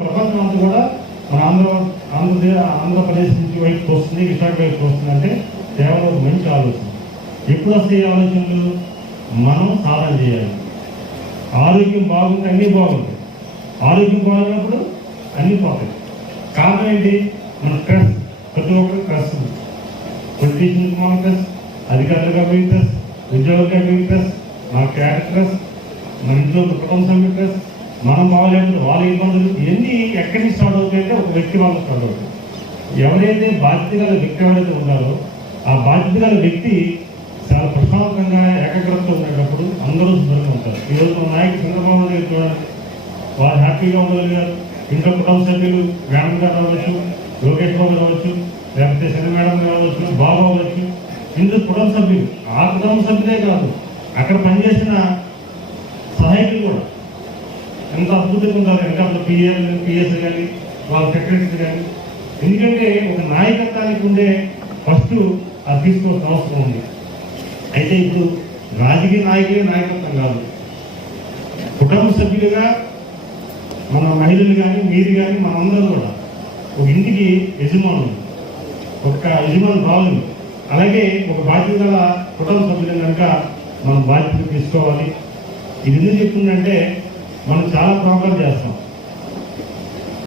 ప్రపంచం అంతా కూడా మన ఆంధ్ర ఆంధ్రప్రదేశ్ ఆంధ్రప్రదేశ్ నుంచి వైపు వస్తుంది విశాఖ వైపు వస్తుంది అంటే కేవలం ఒక మంచి ఆలోచన. ఎప్పుడు వస్తాయి ఆలోచనలు? మనం సాధన చేయాలి. ఆరోగ్యం బాగుంటే అన్నీ బాగుంటాయి. ఆరోగ్యం బాగున్నప్పుడు అన్నీ పోతాయి. కారణం ఏంటి? మన స్ట్రెస్. ప్రతి ఒక్కరు స్ట్రెస్ ఉంది. పొలిటీషియన్స్ స్ట్రెస్ అధికారులుగా అభివృద్ధి స్ట్రెస్ ఉద్యోగులుగా అభివృద్ధి స్ట్రెస్ మన క్యారెక్టర్స్ మన ఇంట్లో కుటుంబ సభ్యులు స్ట్రెస్ మనం బాగలేకపోతే వాళ్ళ ఇబ్బందులు ఇవన్నీ ఎక్కడి నుంచి స్టార్ట్ అవుతాయంటే ఒక వ్యక్తి వల్ల స్టార్ట్ అవుతుంది ఎవరైతే బాధ్యత గల వ్యక్తి ఎవరైతే ఉన్నారో ఆ బాధ్యత గల వ్యక్తి చాలా ప్రశాంతంగా ఏకాగ్రతతో ఉండేటప్పుడు అందరూ శుభ్రంగా ఉంటారు. ఈరోజు మన నాయకుడు చంద్రబాబు నాయుడు గారు చూడండి. వారు హ్యాపీగా ఉండగలిగారు. ఇంట్లో కుటుంబ సభ్యులు మేడం గారు రావచ్చు లోకేష్ బాబు రావచ్చు లేకపోతే శని మేడం గారు బాబు అవ్వచ్చు ఇందులో కుటుంబ సభ్యులు. ఆ కుటుంబ సభ్యులే కాదు అక్కడ పనిచేసిన సహాయకులు కూడా. ఎంత అద్భుతంగా ఉంటారు వెనకాల పిఎల్ పిఎస్ కానీ వాళ్ళ సెక్రటరీస్ కానీ. ఎందుకంటే ఒక నాయకత్వానికి ఉండే ఫస్ట్ అది తీసుకోవాల్సిన అవసరం ఉంది. అయితే ఇప్పుడు రాజకీయ నాయకులే నాయకత్వం కాదు. కుటుంబ సభ్యులుగా మన మహిళలు కానీ మీరు కానీ మనందరూ కూడా ఒక ఇంటికి యజమానులు ఒక యజమాని బాగుంది అలాగే ఒక బాధ్యత గల కుటుంబ సభ్యులు కనుక మనం బాధ్యత తీసుకోవాలి. ఇది ఎందుకు చెప్తుందంటే మనం చాలా ప్రోగ్రామ్ చేస్తాం.